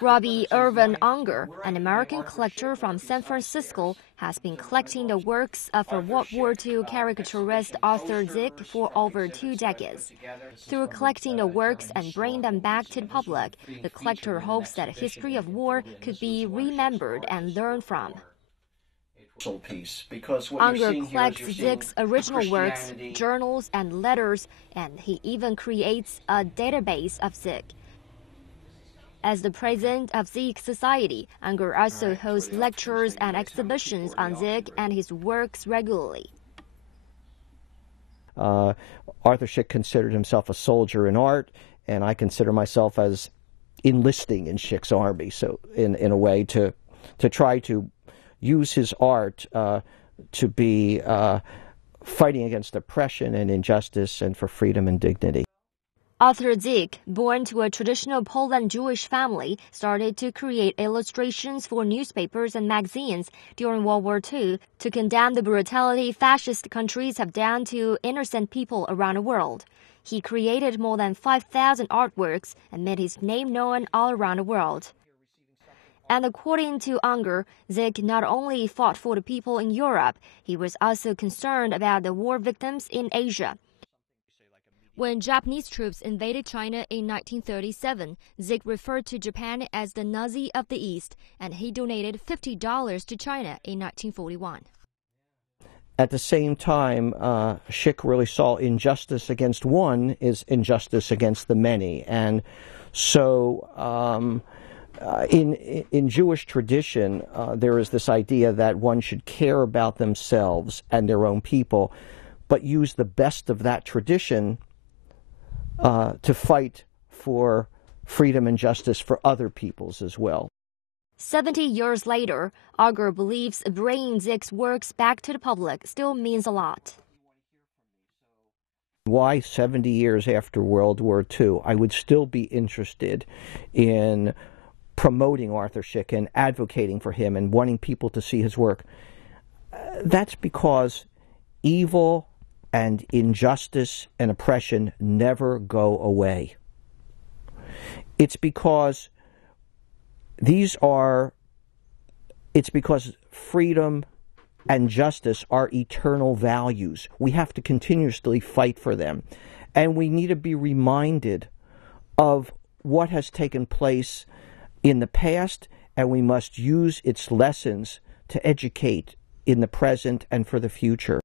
Rabbi Irvin Ungar, an American collector from San Francisco, has been collecting the works of World War II caricaturist Arthur Szyk for over 2 decades. Through collecting the works and bringing them back to the public, the collector hopes that a history of war could be remembered and learned from. Ungar collects Szyk's original works, journals, and letters, and he even creates a database of Szyk. As the president of Szyk Society, Ungar also hosts lectures and exhibitions on Szyk and his works regularly. Arthur Szyk considered himself a soldier in art, and I consider myself as enlisting in Szyk's army, so in a way to try to use his art to be fighting against oppression and injustice and for freedom and dignity. Arthur Szyk, born to a traditional Poland Jewish family, started to create illustrations for newspapers and magazines during World War II to condemn the brutality fascist countries have done to innocent people around the world. He created more than 5,000 artworks and made his name known all around the world. And according to Ungar, Szyk not only fought for the people in Europe, he was also concerned about the war victims in Asia. When Japanese troops invaded China in 1937, Szyk referred to Japan as the Nazi of the East, and he donated $50 to China in 1941. At the same time, Szyk really saw injustice against one is injustice against the many. And so in Jewish tradition, there is this idea that one should care about themselves and their own people, but use the best of that tradition to fight for freedom and justice for other peoples as well. 70 years later, Ungar believes bringing Szyk's works back to the public still means a lot. Why 70 years after World War II, I would still be interested in promoting Arthur Szyk and advocating for him and wanting people to see his work. That's because evil and injustice and oppression never go away. It's because freedom and justice are eternal values. We have to continuously fight for them. And we need to be reminded of what has taken place in the past, and we must use its lessons to educate in the present and for the future.